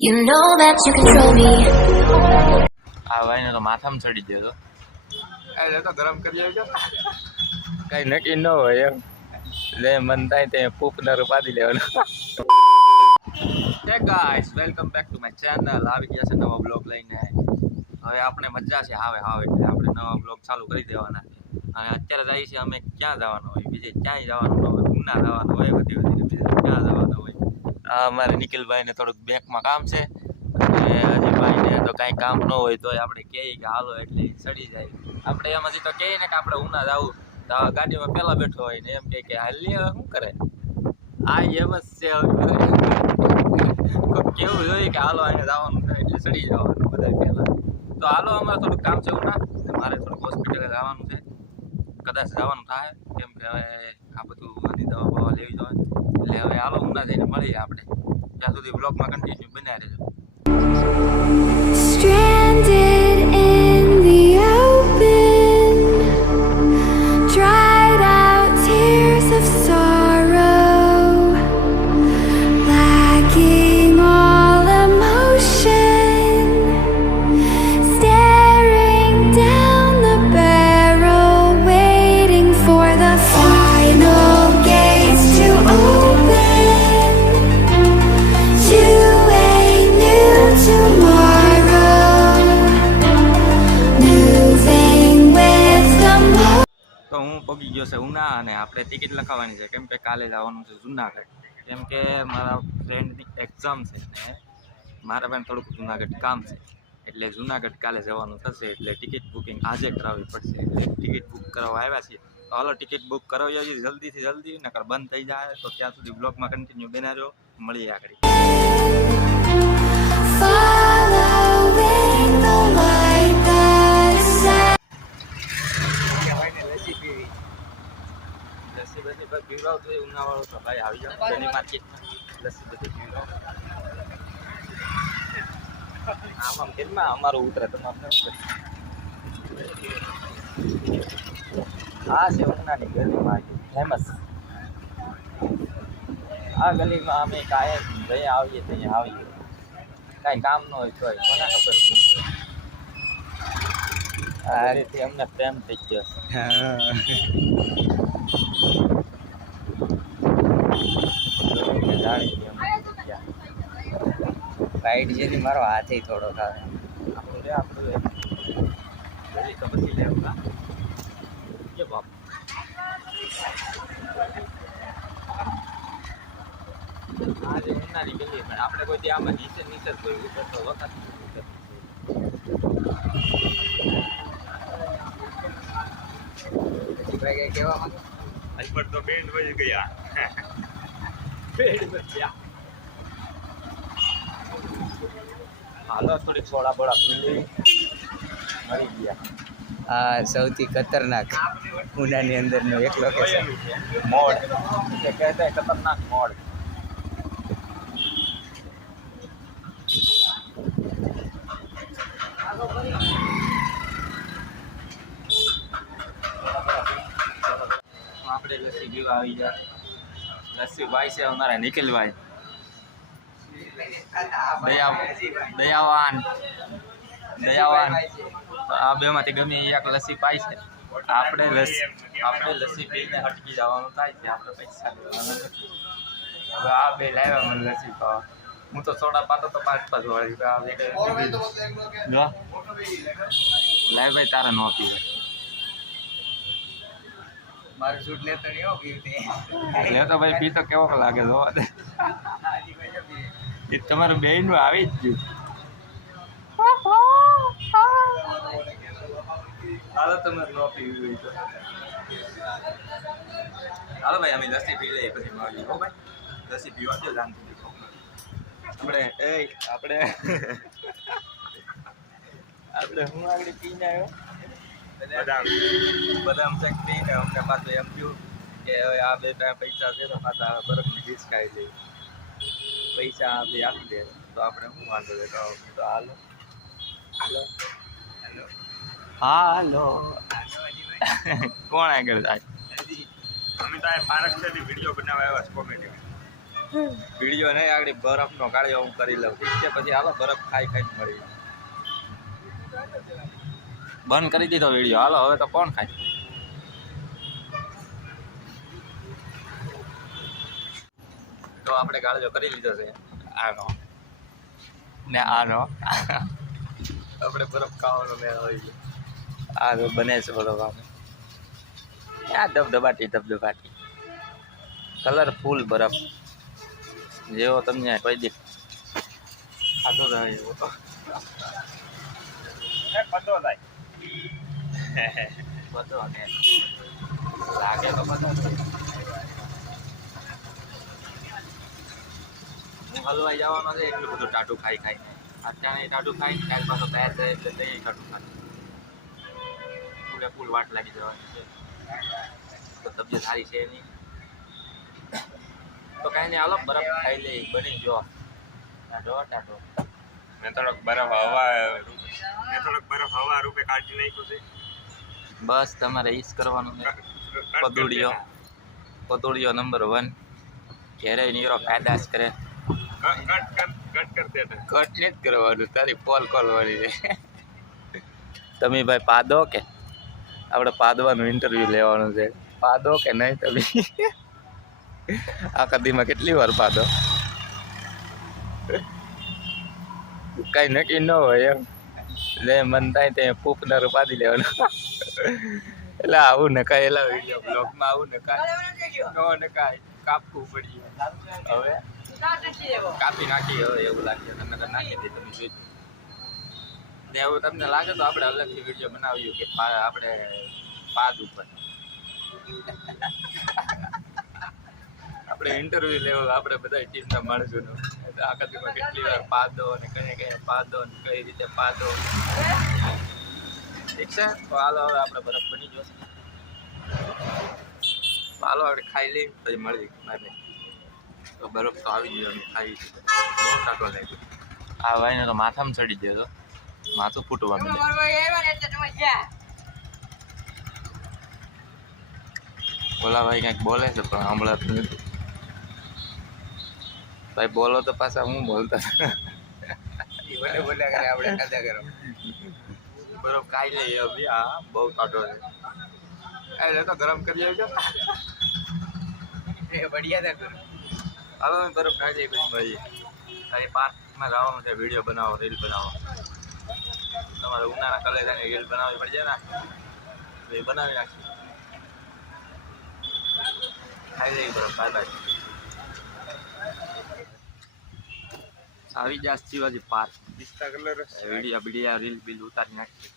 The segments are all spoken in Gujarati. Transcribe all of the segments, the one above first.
You know that you control me. આ ભાઈને તો માથામાં ચડી ગયો એટલે તો ગરમ કરી લેજો કઈ નક્કી ન હોય એમ જે મન થાય તે પૂપનર પાડી લેવાનું હે guys welcome back to my channel આવી ગયા છે નવો બ્લોગ લઈને હવે આપણે મજા છે આવે એટલે આપણે નવા બ્લોગ ચાલુ કરી દેવાના અને અત્યારે જઈએ છીએ અમે ક્યાં જવાનું હોય બીજે ક્યાંય જવાનું ન હોય ઉના જવાનું હોય બધી બીજે ક્યાં જવાનું હોય અમારે નિખિલભાઈને થોડુંક બેંકમાં કામ છે અને અજયભાઈને તો કાંઈ કામ ન હોય તોય આપણે કહીએ કે હાલો એટલે ચડી જાય આપણે એમ હજી તો કહીએ ને કે આપણે ઉના જવું તો ગાડીમાં પહેલાં બેઠો હોય ને એમ કહે કે હાલી શું કરે આ એમ જ છે કેવું જોઈએ કે હાલો અહીંયા જવાનું થાય એટલે ચડી જવાનું બધા પહેલાં તો હાલો અમારે થોડુંક કામ છે ઉના મારે થોડુંક હોસ્પિટલે જવાનું છે કદાચ જવાનું થાય કેમ કે હવે આ બધું બધી દવા બવા લેવી જોઈએ એટલે હવે હાલો ઉના જઈને મળીએ આપણે ત્યાં સુધી બ્લોગમાં કન્ટિન્યુ બન્યા રહેજો Stranded in the open, dried out tears of sorrow, lacking all emotion, staring down the barrel, waiting for the final gates to open to a new tomorrow, moving with the moment. તો હું પગી ગયો છે ઉના અને આપણે ટિકિટ લખાવવાની છે કેમ કે કાલે જવાનું છે જુનાગઢ કેમ કે મારા ફ્રેન્ડની એક્ઝામ છે ને મારા પણ થોડુંક જુનાગઢ કામ છે એટલે જુનાગઢ કાલે જવાનું થશે એટલે ટિકિટ બુકિંગ આજે કરાવવી પડશે એટલે ટિકિટ બુક કરાવવા આવ્યા છીએ તો હાલો ટિકિટ બુક કરાવી આવજો જલ્દીથી જલ્દી નકર બંધ થઈ જાય તો ત્યાં સુધી બ્લોગમાં કન્ટિન્યુ બના રહ્યો મળીએ આગળ Following the light that set. Lassi બધી પર પીવડાવ તો ઉનાવાળો તો ભાઈ આવી જાવ એની માર્કેટમાં લસ્સી બધી પીવડાવ આમ કેટલા અમારું ઉતરે તમારે આ છે ઉનાની ગલીમાં ફેમસ આ ગલીમાં અમે કાયમ જઈએ આવીએ ત્યાં આવીએ કાંઈ કામ ન હોય તોય કોને ખબર આ રીતે અમને પ્રેમ થઈ ગયો રાઈડ છે ને મારો હાથે થોડો ખાવે આપણું રે આપણું ગલી તો પછી લેવું હા કે બાપ આ જે ઉનાની ગલી પણ આપણે કોઈ દી આમાં નીચે જ કોઈ ઉપર તો વખત ભાઈ કઈ કહેવા માંગો આજ પર તો બેન્ડ વહી ગયા બેન્ડ બચ્યા હાલો થોડીક સોડા બોડા પી મરી ગયા આ સૌથી ખતરનાક ઉનાની અંદરનો એક લોકેશન મોડ જે કહેતા ખતરનાક મોડ આપણે લસ્સી પીવા આવી જાય લસ્સી ભાઈ છે અમારા નિખિલભાઈ દયાવાન આ બેમાંથી ગમે એક લસ્સી પાઈ છે આપણે લસ્સી પીને હટકી જવાનું થાય છે આપણે પૈસા લેવાના નથી હવે આ બે લાવ્યા મને લસ્સી પાવા હું તો સોડા પાતો તો 5 વળી લાય ભાઈ તારા ન પીવે મારું શૂટ લેતો નહીં હો પીવતે લે તો ભાઈ પી તો કેવો લાગે જોવા દે એ તમારું બેનનું આવી જ ગયું હાલો તમારે ન પીવી હોય તો હાલો ભાઈ અમે લસ્સી પી લઈએ પછી મળીએ હો ભાઈ લસ્સી પીવા દો જાણ આપણે હું આગળ પીને આવ્યો બદામ શેક પીને અમને પાછું એમ થયું કે હવે આ બે પૈસા છે તો પાછા બરફની ડીશ ખાઈ લઈએ પૈસા બે આપી દે તો આપણે શું વાંધો છે તો હાલો હાલો કોણ આગળ થાય અમે તો આ પારક વિડીયો બનાવવા આવ્યા છે કોમેડી વિડીયો નહીં આગળ બરફનો કાઢ્યો હું કરી લઉં ઠીક છે પછી હાલો બરફ ખાઈ ખાઈને મળી બંધ કરી દીધો વિડીયો હાલો હવે તો કોણ ખાય તો આપણે ગાળજો કરી લીધો છે આનો ને આનો આપણે બરફ ખાવાનો મેં હોય છે આ તો બને છે બરફ આમે આ ધબધબાટી કલરફુલ બરફ જેવો તમને કોઈ દે ખાતો થાય એવો તો બધો થાય બધો ને લાગે તો બધો હું હલવાઈ જવાનો છે એટલું બધું ટાટું ખાઈ ખાઈને અત્યારે ટાટું ખાઈ ત્યાર પાછો તૈયાર થાય એટલે તૈયાર ટાટું ખાય ફૂલે વાટ લાગી જવાની છે તો તબિયત સારી છે નહીં તો કાંઈ નહીં હાલો બરફ ખાઈ લે બની જો ટાટો ટાટો મેં થોડોક બરફ હવા રૂપે કાઢી નાખ્યું છે બસ તમારે ઈજ કરવાનું છે પતોડિયો નંબર 1 ઘેરે નીરો ફાયદાશ કરે કટ ને જ કરવાનું તારી પોલ કોલવાની છે તમે ભાઈ પાદો કે આપણે પાદવાનું ઇન્ટરવ્યુ લેવાનું છે પાદો કે નહીં તમે આ કદીમાં કેટલી વાર પાદો કઈ નક્કી ન હોય એમ જે મન થાય તે ફૂપનારું પાડી લેવાનું એટલે આવું નકાય એલા વિડીયો બ્લોગમાં આવું નકાય કાપવું પડી હવે કાપી નાખી હવે એવું લાગે તમે તો નાખી દે તમે જોઈ ને એવું તમને લાગે તો આપણે અલગથી વિડીયો બનાવ્યું કે આપણે પાદ ઉપર આપણે ઇન્ટરવ્યુ લેવું આપણે બધા ટીમના માણસોનું આખા કેટલી વાર પાદો અને કઈ પાદો ને કઈ રીતે પાદો ઠીક છે તો હાલો હવે આપણે બરફ બની જશે હાલો આપણે ખાઈ લઈએ પછી મળી બાય તો બરફ તો આવી ગયો ખાઈ બહુ ટાટો લાગ્યો આ ભાઈને તો માથામાં ચડી ગયો તો માથું ફૂટવા બોલા ભાઈ કંઈક બોલે છે પણ હમણાં નથી ભાઈ બોલો તો પાછા હું બોલતા બોલ્યા કરે આપણે ખાધા કરો બરફ ખાઈ લઈએ હવે હા બહુ ટાટો છે એટલે તો ગરમ કરી લેજો એ બઢિયા હતા કરો હાલો બરફ ખાઈ જઈએ પછી ભાઈ તારી પાર્કમાં જવાનું છે વિડીયો બનાવો રીલ બનાવો તમારે ઉનાળા કલેજાની રીલ બનાવવી પડશે ને એ બનાવી નાખી ખાઈ જઈએ બરફ ખાતા આવી જાય શિવાજી પાર્ક પિસ્તા કલર વિડીયો બીડિયા રીલ બિલ ઉતારી નાખી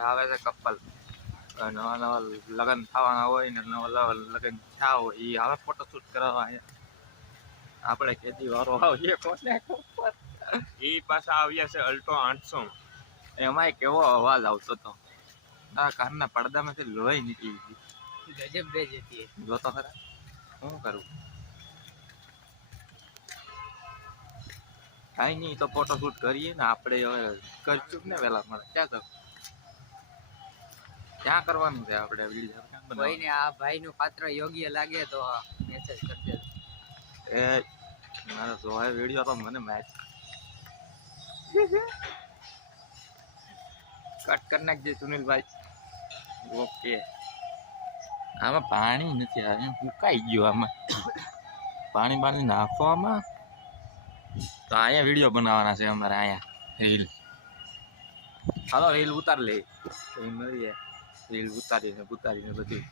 આવે છે કપલ નવા નવા લગ્ન થવાના હોય ને નવા લગ્ન થયા હોય એ આવે ફોટોશૂટ કરવા આપણે ખેતી વાળો આવીએ કોને એ પાછા આવ્યા છે અલ્ટો 800 એમાંય કેવો અવાજ આવતો હતો આ કારના પડદામાંથી લોહી નીકળી ગઈ ગજબ બે જતી જોતો ખરા શું કરું કાંઈ નહીં તો ફોટોશૂટ કરીએ ને આપણે હવે કરશું ને વહેલા મળે ક્યાં જવું ક્યાં કરવાનું છે આપણે વિડીયો ભાઈને આ ભાઈનું પાત્ર યોગ્ય લાગે તો મેસેજ કરી દેજો એ મારો જોવાય વિડીયો તો મને મેચ કટ કરી નાખજે સુનિલભાઈ ઓકે આમાં પાણી નથી આવ્યું સુકાઈ ગયું આમાં પાણી નાખો આમાં તો અહીંયા વિડીયો બનાવવાના છે અમારે અહીંયા રીલ હાલો રીલ ઉતાર લે મળીએ રીલ ઉતારીને બધું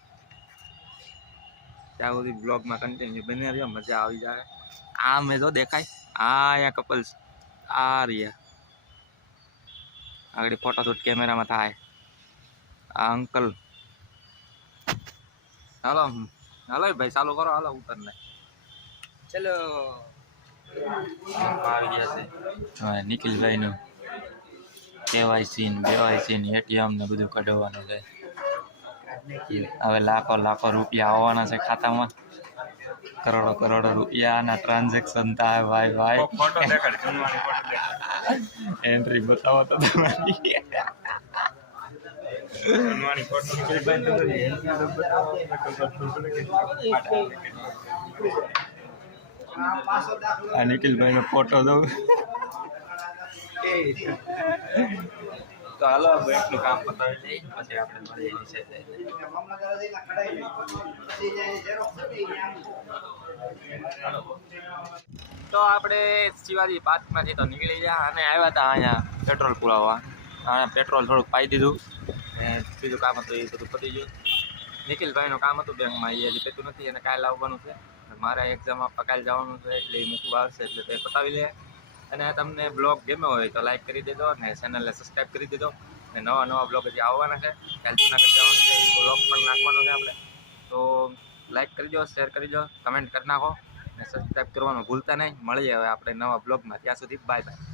ત્યાં સુધી બ્લોગમાં કન્ટિન્યુ બની રહ્યો મજા આવી જાય આ મેં જો દેખાય અહીંયા કપલ્સ આ રહ્યા આગળ ફોટોશૂટ કેમેરામાં થાય આ અંકલ હાલો હાલો ભાઈ ચાલુ કરો હાલો ઉતરને ચલો આવી ગયા છે હા નિખિલભાઈનું કેવાયસી ને બેવાયસી ને એટીએમ ને બધું કઢાવવાનું છે હવે લાખો રૂપિયા આવવાના છે ખાતામાં કરોડો રૂપિયાના ટ્રાન્ઝેક્શન થાય ભાઈ ફોટો દેખાડ એન્ટ્રી બતાવો તો તમારી આ નિખિલભાઈ નો ફોટો દઉં તો હાલો બેંકનું કામ પતાવી લઈ પછી આપણે મળીએ નીચે તો આપણે શિવાજી પાર્કમાંથી તો નીકળી ગયા અને આવ્યા હતા અહીંયા પેટ્રોલ પુરાવવા અહીંયા પેટ્રોલ થોડુંક પાઈ દીધું ને બીજું કામ હતું એ બધું પતી ગયું નિખિલભાઈનું કામ હતું બેંકમાં એ હજી પેતું નથી અને કાલે આવવાનું છે મારે એક્ઝામ આપવા કાલે જવાનું છે એટલે એ મૂકવા આવશે એટલે તે પતાવી લે અને તમને બ્લોગ ગમ્યો હોય તો લાઈક કરી દેજો અને ચેનલને સબસ્ક્રાઈબ કરી દેજો અને નવા બ્લોગ હજી આવવાના છે કાલે જૂનાગઢ જવાનું છે એ બ્લોગ પણ નાખવાનો છે આપણે તો લાઈક કરી દો શેર કરી દો કમેન્ટ કરી નાખો અને સબસ્ક્રાઈબ કરવાનું ભૂલતા નહીં મળીએ હવે આપણે નવા બ્લોગમાં ત્યાં સુધી બાય બાય